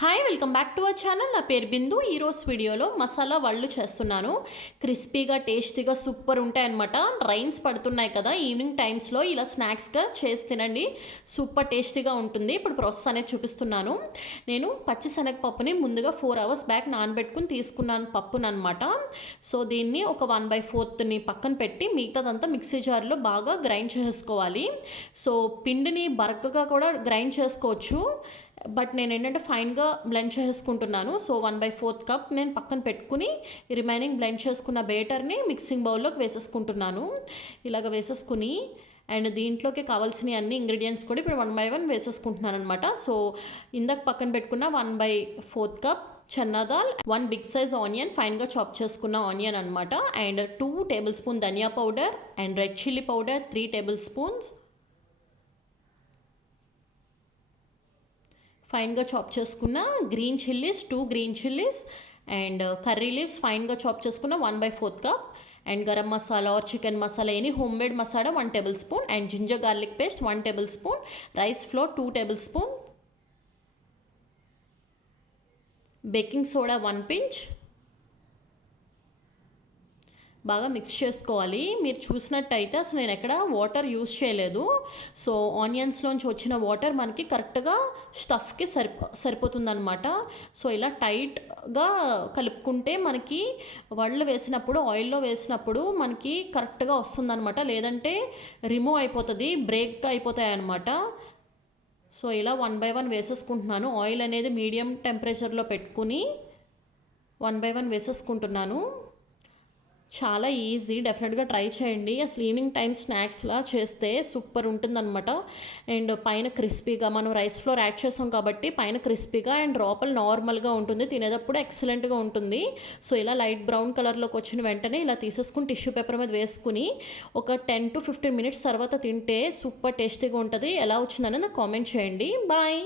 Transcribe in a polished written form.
Hi, welcome back to our channel. నా పేరు బిందు. ఈరోజు వీడియోలో మసాలా వళ్ళు చేస్తున్నాను. క్రిస్పీగా టేస్టీగా సూపర్ ఉంటాయన్నమాట. రైన్స్ పడుతున్నాయి కదా, ఈవినింగ్ టైమ్స్లో ఇలా స్నాక్స్గా చేసి తినండి, సూపర్ టేస్టీగా ఉంటుంది. ఇప్పుడు ప్రాసెస్ అనేది చూపిస్తున్నాను. నేను పచ్చిశనగపప్పుని ముందుగా 4 hours బ్యాక్ నానబెట్టుకుని తీసుకున్నాను పప్పును అనమాట. సో దీన్ని ఒక 1/4ని పక్కన పెట్టి మిగతాదంతా మిక్సీ జార్లో బాగా గ్రైండ్ చేసుకోవాలి. సో పిండిని బరకగా కూడా గ్రైండ్ చేసుకోవచ్చు, బట్ నేను ఏంటంటే ఫైన్గా బ్లెండ్ చేసుకుంటున్నాను. సో 1/4 కప్ నేను పక్కన పెట్టుకుని రిమైనింగ్ బ్లెండ్ చేసుకున్న బేటర్ని మిక్సింగ్ బౌల్లోకి వేసేసుకుంటున్నాను. ఇలాగ వేసేసుకుని అండ్ దీంట్లోకి కావాల్సిన అన్ని ఇంగ్రీడియంట్స్ కూడా ఇప్పుడు 1 by 1 వేసేసుకుంటున్నాను అనమాట. సో ఇందాక పక్కన పెట్టుకున్న 1/4 cup chana dal, 1 big size onion, ఫైన్గా చాప్ చేసుకున్న ఆనియన్ అనమాట, and 2 tablespoon dhania powder and red chilli powder 3 tablespoons, ఫైన్గా చాప్ చేసుకున్న green chillies 2 green chillies, and curry leaves ఫైన్గా చాప్ చేసుకున్న 1/4 cup, and garam masala or chicken masala any home made masala 1 tablespoon, and ginger garlic paste 1 tablespoon, rice flour 2 tablespoon, baking soda 1 pinch. బాగా mix చేసుకోవాలి. మీరు చూసినట్టయితే అసలు నేను ఎక్కడ వాటర్ యూస్ చేయలేదు. సో ఆనియన్స్లోంచి వచ్చిన వాటర్ మనకి కరెక్ట్గా స్టఫ్కి సరిపోతుందన్నమాట. సో ఇలా టైట్గా కలుపుకుంటే మనకి వడలు వేసినప్పుడు ఆయిల్లో వేసినప్పుడు మనకి కరెక్ట్గా వస్తుందన్నమాట, లేదంటే రిమూవ్ అయిపోతుంది, బ్రేక్ అయిపోతాయి అన్నమాట. సో ఇలా 1 by 1 వేసేసుకుంటున్నాను. ఆయిల్ అనేది మీడియం టెంపరేచర్లో పెట్టుకుని 1 by 1 వేసేసుకుంటున్నాను. చాలా ఈజీ, డెఫినెట్గా ట్రై చేయండి. అసలు ఈవినింగ్ టైం స్నాక్స్లా చేస్తే సూపర్ ఉంటుందన్నమాట. అండ్ పైన క్రిస్పీగా మనం రైస్ ఫ్లోర్ యాడ్ చేస్తాం కాబట్టి పైన క్రిస్పీగా అండ్ లోపల నార్మల్గా ఉంటుంది, తినేటప్పుడు ఎక్సలెంట్గా ఉంటుంది. సో ఇలా లైట్ బ్రౌన్ కలర్లోకి వచ్చిన వెంటనే ఇలా తీసేసుకుని టిష్యూ పేపర్ మీద వేసుకుని ఒక 10 to 15 minutes తర్వాత తింటే సూపర్ టేస్టీగా ఉంటుంది. ఎలా వచ్చిందనేది నాకు కామెంట్ చేయండి. బాయ్.